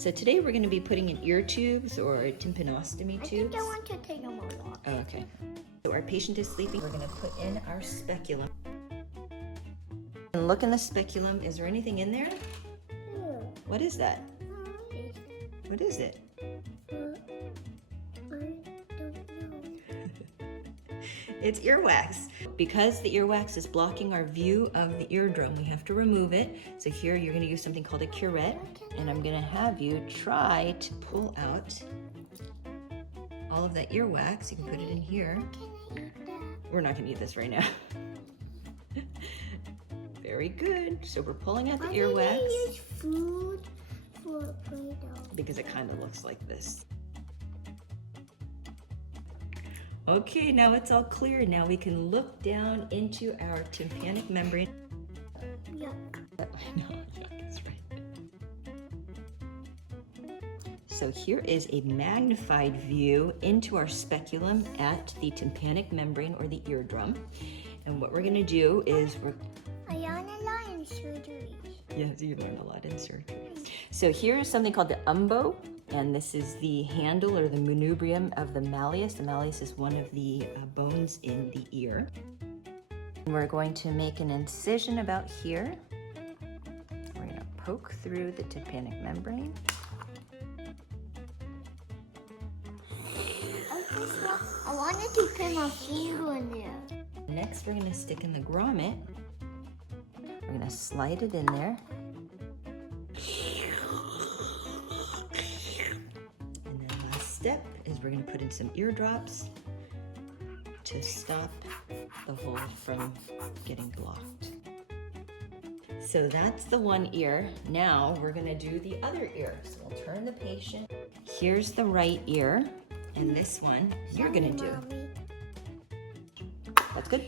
So today we're going to be putting in ear tubes or tympanostomy tubes. I think I want to take them all off. Oh, okay. So our patient is sleeping. We're going to put in our speculum. And look in the speculum. Is there anything in there? Yeah. What is that? What is it? I don't know. It's earwax. Because the earwax is blocking our view of the eardrum, we have to remove it. So here you're going to use something called a curette, and I'm going to have you try to pull out all of that earwax. You can put it in here. Can I eat that? We're not going to eat this right now. Very good. So we're pulling out the earwax. Why did they use food for Play-Doh? Because it kind of looks like this. Okay, now it's all clear. Now we can look down into our tympanic membrane. Yuck. I know, yuck is right. So here is a magnified view into our speculum at the tympanic membrane or the eardrum. And what we're going to do is I learned a lot in surgery. Yes, you learned a lot in surgery. So here is something called the umbo, and this is the handle or the manubrium of the malleus. The malleus is one of the bones in the ear. And we're going to make an incision about here. We're going to poke through the tympanic membrane. I wanted to put my finger in there. Next, we're going to stick in the grommet. We're going to slide it in there. And then last step is we're going to put in some eardrops to stop the hole from getting blocked. So that's the one ear. Now we're going to do the other ear. So we'll turn the patient. Here's the right ear, and this one you're going to do. Mommy. That's good.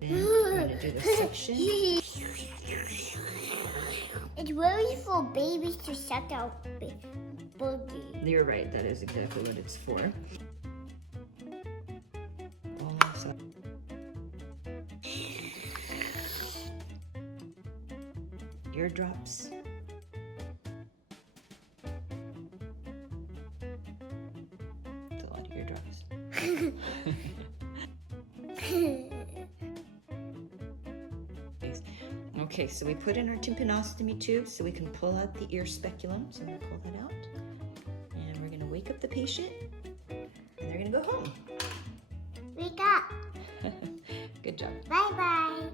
Then we're going to do the suction. It's really for babies to suck out boogie. You're right, that is exactly what it's for. Almost up. Eardrops. It's a lot of eardrops. Okay, so we put in our tympanostomy tube so we can pull out the ear speculum. So I'm going to pull that out. And we're going to wake up the patient. And they're going to go home. We got. Good job. Bye-bye.